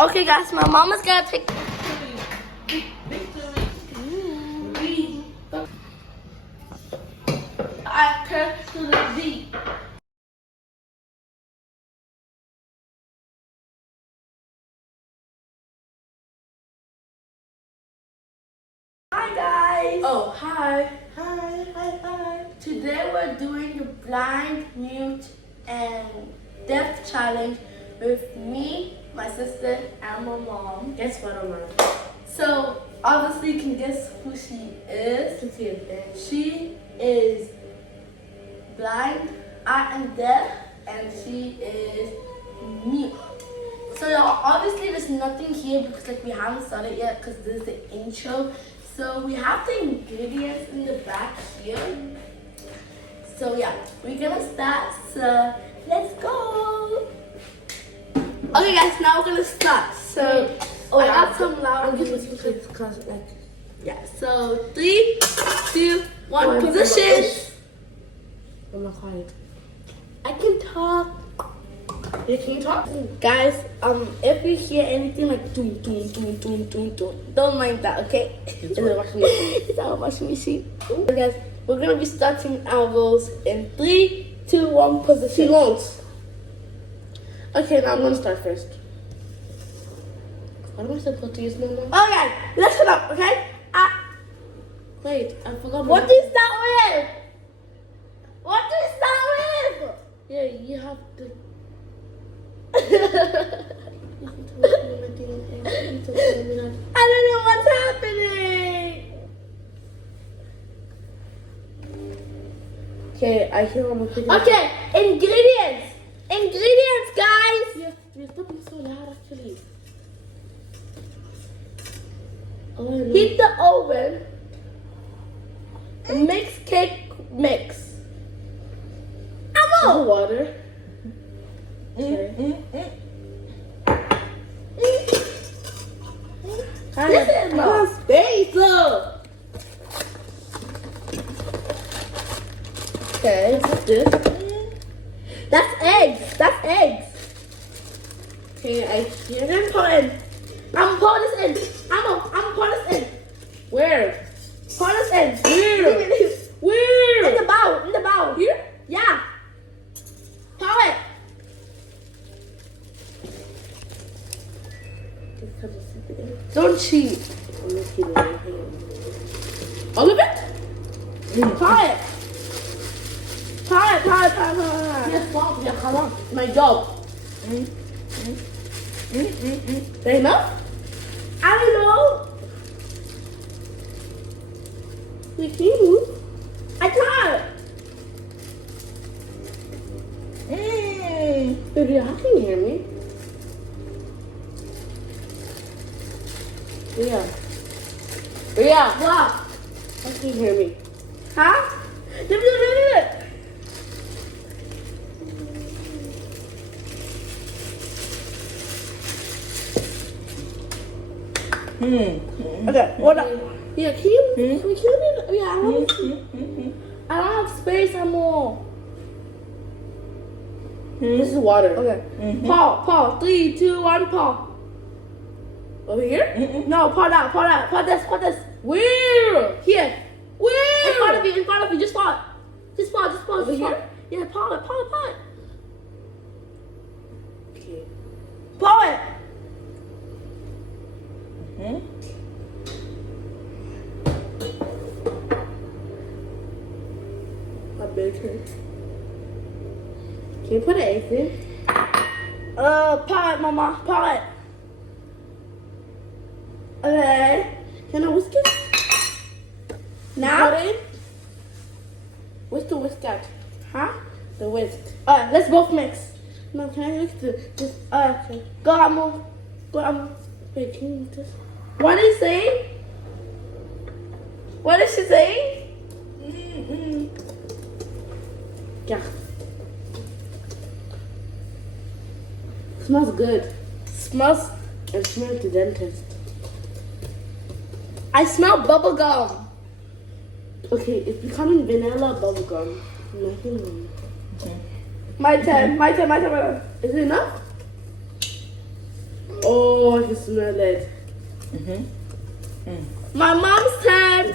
Okay, guys, my mama's gonna take. I curse to the V. Hi guys. Oh, hi. Hi. Today we're doing the blind, mute, and deaf challenge with me, my sister, and my mom. Guess what, Omar? So obviously you can guess who she is. She is blind, I am deaf, and she is mute. So obviously there's nothing here because like we haven't started yet because this is the intro. So we have the ingredients in the back here. So yeah, we're gonna start. So let's go. Okay guys, now we're gonna start. So I got some loud music because like yeah. So 3, 2, 1, position. I'm not quiet. I can talk. Yeah, can you talk? Guys, if you hear anything like doom, don't mind that, okay? It's a washing machine. It's our washing machine. So guys, we're gonna be starting our roles in 3, 2, 1 position. She won't. Okay, now I'm gonna start first. What am I supposed to use, Mama? Okay, listen up, okay? Wait, I forgot. What do you start with? What do you start with? Yeah, you have to. I don't know what's happening. Okay, I hear Mama picking. Okay, ingredients, guys. Yeah, you're still being so loud, actually. Heat the oven. Mix cake mix. Amo. Water. Okay. This is no space. Okay. What's this? That's eggs. Okay, I hear. Then pour in. I'm pour this in. I'm pour this in. Where? Pour this in. Where? Where? In the bowl. Here? Yeah. Pour it. Don't cheat. I'm not kidding. All of it? Pour it. Yes, Mom. Yeah, come on. My job. Is that enough? I don't know. We can move. I tried. Baby, how can you hear me? Yeah. What? How can you hear me? Huh? Do it. Okay, hold on. Yeah, can you? Can we kill it? Yeah, I don't have space anymore. This is water. Okay. Paul. 3, 2, 1, Paul. Over here? No, pour this. Where? Here. Where? In front of you. Just pour. Over here? Yeah, pour it. Okay. Pour it. My big hurts. Can you put an egg in? Pour it, Mama. Pour it. Okay. Can I whisk it? Now? Put it in? Where's the whisk at? Huh? The whisk. Let's both mix. No, can I whisk this? Okay. Go, Amo. Wait, can you move this? What is he saying? What is she saying? Yeah. Smells good. Smells. And smells the dentist. I smell bubble gum. Okay, it's becoming vanilla bubblegum. Nothing. My turn. Is it enough? Oh, Oh, I can smell it. My mom's turn.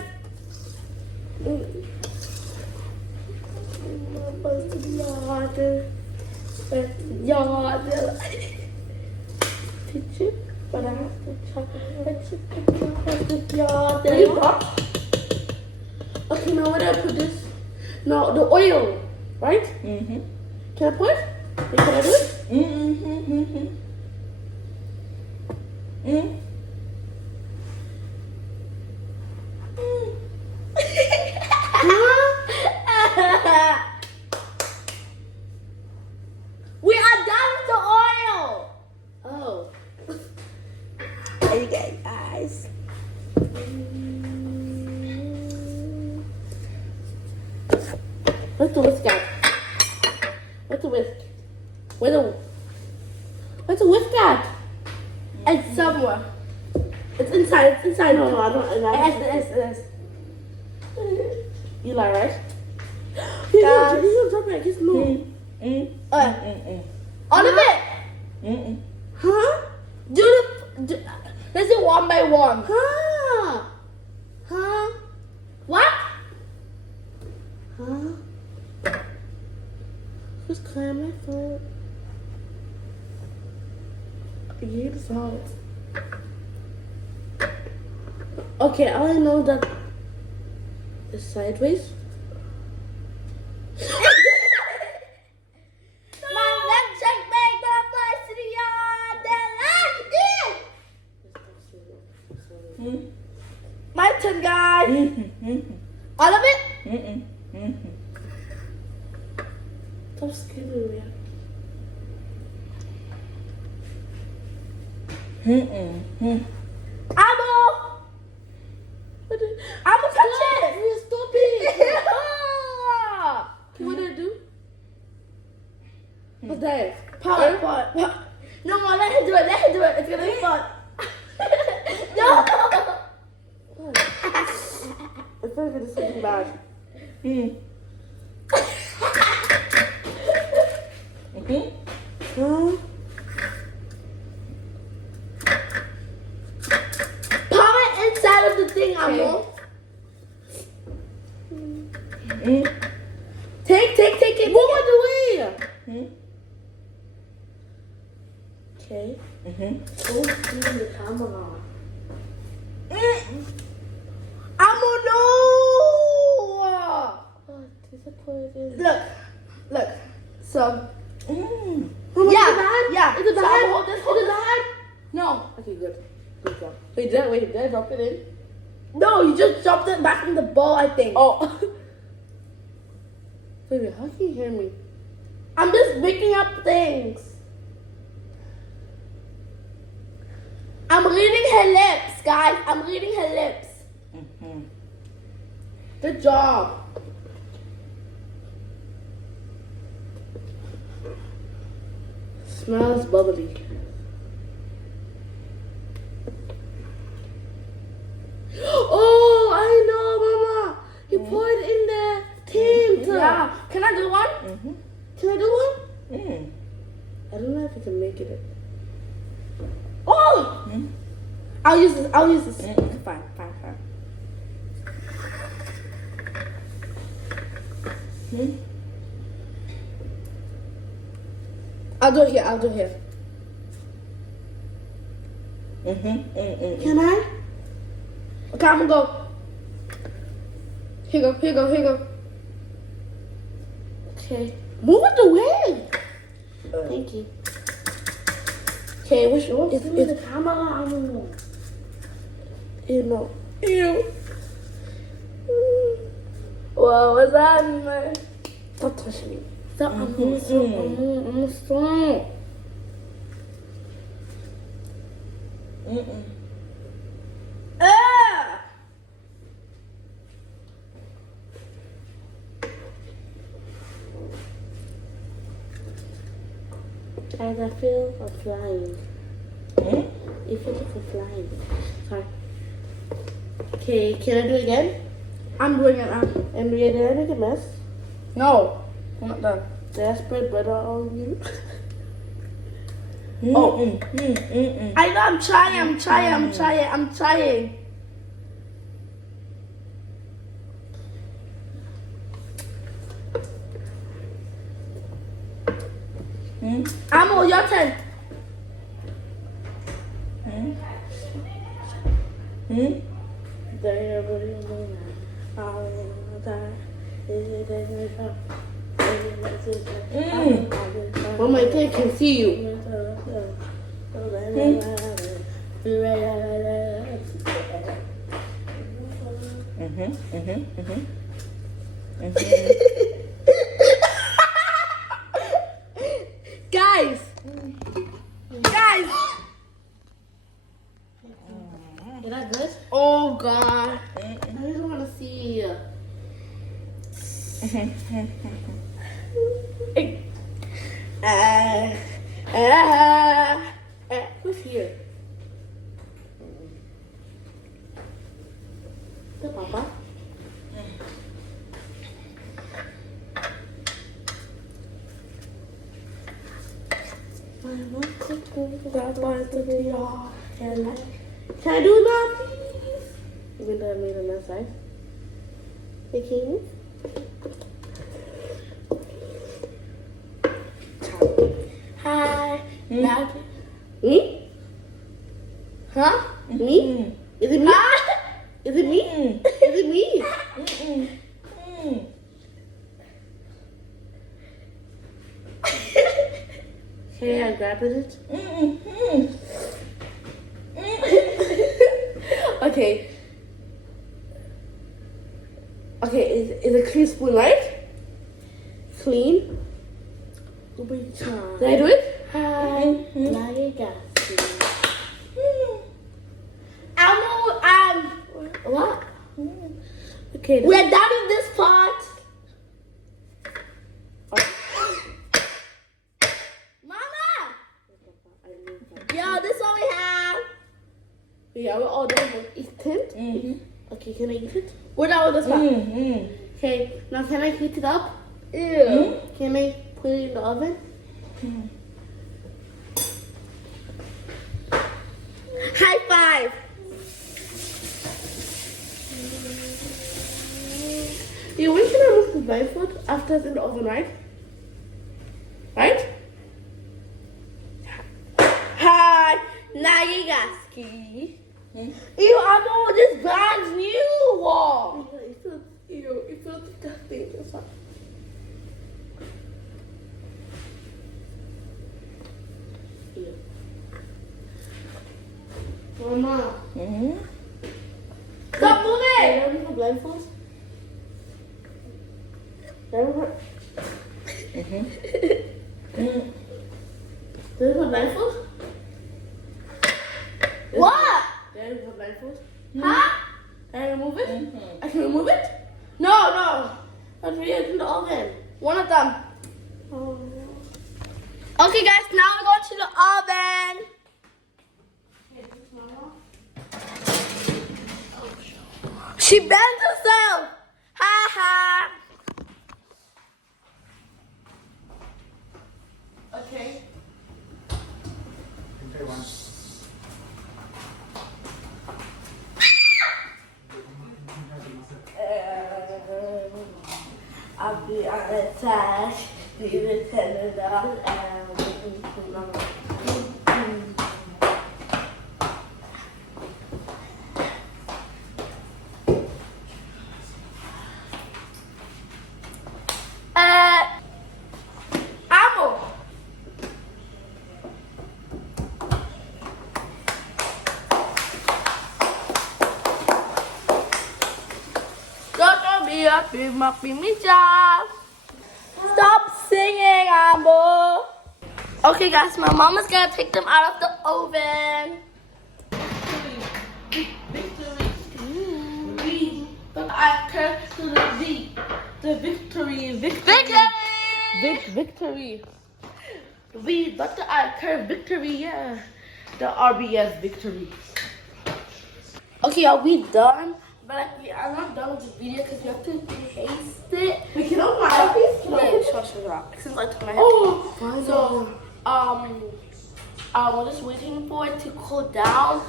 Teacher, but I have to try. Can you pop? Okay, now where do I put this? No, the oil, right? Can I put? Wait, can I do it? We are done with the oil. Oh. There you go, guys. Where's the whisk at? Where's the whisk? Where's the whisk at? It's somewhere. It's inside. It's inside. No, I don't. Yes. You lie, right? Guys. He's gonna drop it. He's low. All of it. Huh? Let's do one by one. Huh? Huh? What? Huh? Who's clearing my phone? You the salt. Okay, I know that it's sideways. Let's check back the My turn, guys. All of it? Stop scaring me. Amo! Amo, touch it! Stop it! What did I do? What's that? Part. No more, let him do it. It's gonna be fun. No! I feel like it's something bad. Huh? Palm it inside of the thing, Amo. Take it. Move it away! Okay. Oh, the camera. Amo, no! Oh, disappointed. Look. So, Mama, yeah. Is it So bad? hold this. Is it bad? No. Okay, good. Good job. Wait, did I drop it in? No, you just dropped it back in the bowl, I think. Oh. Wait, how can you hear me? I'm just making up things. I'm reading her lips, guys. I'm reading her lips. Good job. Smells bubbly. Oh, I know, Mama. You poured in the tint. Yeah. Can I do one? Can I do one? I don't know if I can make it. Oh! I'll use this. Fine. I'll do it here. Can I? Okay, I'm gonna go. Here you go. Okay. Move it away. Thank you. Okay, which one? It's the camera. I don't know. you know. Ew. What was that, man? Stop touching me. Stop. I'm strong. Ah! Guys, I feel I'm flying. It feels like I'm flying. Sorry. Okay, can I do it again? I'm doing it now. And did I make a mess? No, I'm not done. Did I spread butter on you? Oh. I know, I'm trying. Amo, your turn. Mama, I can see you. Guys. Is that good? Oh God. I just want to see. Who's here? The Papa. Can I do it now, please? Even though I made a mess, right? Hey, can you move? Hi. Now, Me? Huh? me? Is it me? Is it me? Is it me? Hey, I grabbed it. Okay. Okay, is a clean spoon, right? Clean. Did I do it? Hi. Now you got What? Okay. We're done with this part. Mama! Yo, this is what we have. Yeah, we're all done with eating. Okay, can I eat it? We're done with this part. Okay, now can I heat it up? Ew. Can I put it in the oven? High five. Yeah, when can I move the blindfold? After it's in the oven, right? Right? Hi. Nagigaski. Ew, Amo, this bag's new. It feels disgusting. That's why. Ew. Mama. Stop moving. Can I remove the blindfold? Can I remove Did I put blindfold? What? Did I remove blindfold? Huh? Can I remove it? I can remove it? No. That's really in the oven. One of them. Oh. Okay, guys, now we're going to the oven. She bent herself. Ha ha. Okay. Okay, one. I'll be on the side. Leave it $10. Amo. Don't be a big muffin, me job. Stop singing, Amo. Okay, guys, my mom is gonna take them out of the oven. Victory. But I curse to the V. The victory is victory. Victory! Victory. V. Dr. I curve victory. Yeah. The RBS victory. Okay, are we done? But like, I'm not done with the video because we have to taste it. We can open my earpiece. Yeah, sure. Since I took my head. Oh, fine. So, we're just waiting for it to cool down,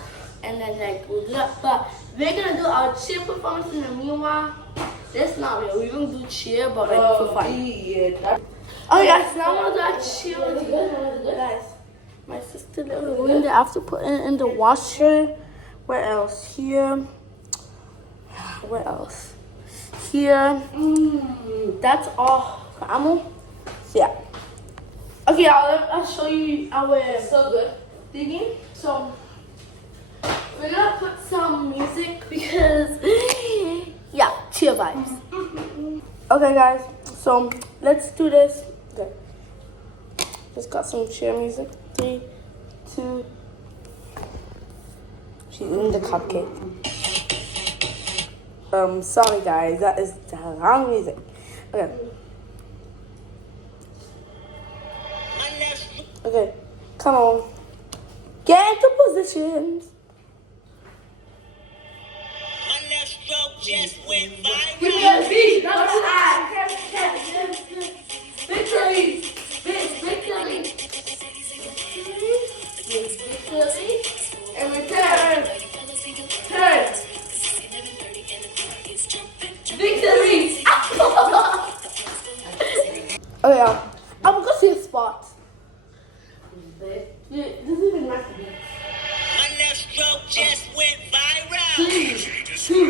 and then like we'll do that. But we're gonna do our cheer performance in the meanwhile. That's not real. We're gonna do cheer, but like for fun. Okay, guys. Now I'm gonna do our cheer with you guys. My sister little ruined it. I have to put it in the washer. Where else? Here. Where else? Here. That's all. Ammo. Yeah. Okay, I'll show you our so good digging. So we're gonna put some music because yeah, cheer vibes. Okay, guys. So let's do this. Okay. Just got some cheer music. 3, 2. She's eating the cupcake. Sorry guys, that is the wrong music. Okay. Okay, come on. Get into positions. My left stroke just went viral. Give me a beat. That's high. Victory. Victory. Victory. And return. Turn. Victory. Okay, I'm gonna see a spot. Yeah, this is even nice to be. My left stroke just went viral. 3,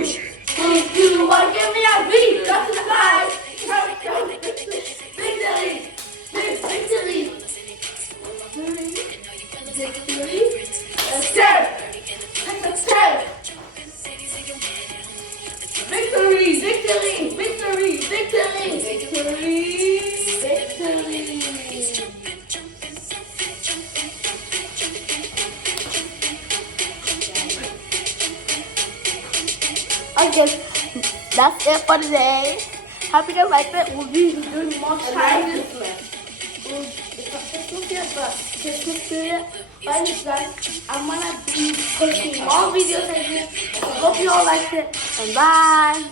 2, 1, give me a beat. That's the vibe. Victory. Victory. Victory. Turn. Turn. Victory. Victory. Victory. Victory. Victory. Victory. I guess that's it for today. Hope you guys liked it. We'll be doing more challenges. Christmas period. But guys, I'm gonna be posting more videos like this. I hope you all liked it. And bye.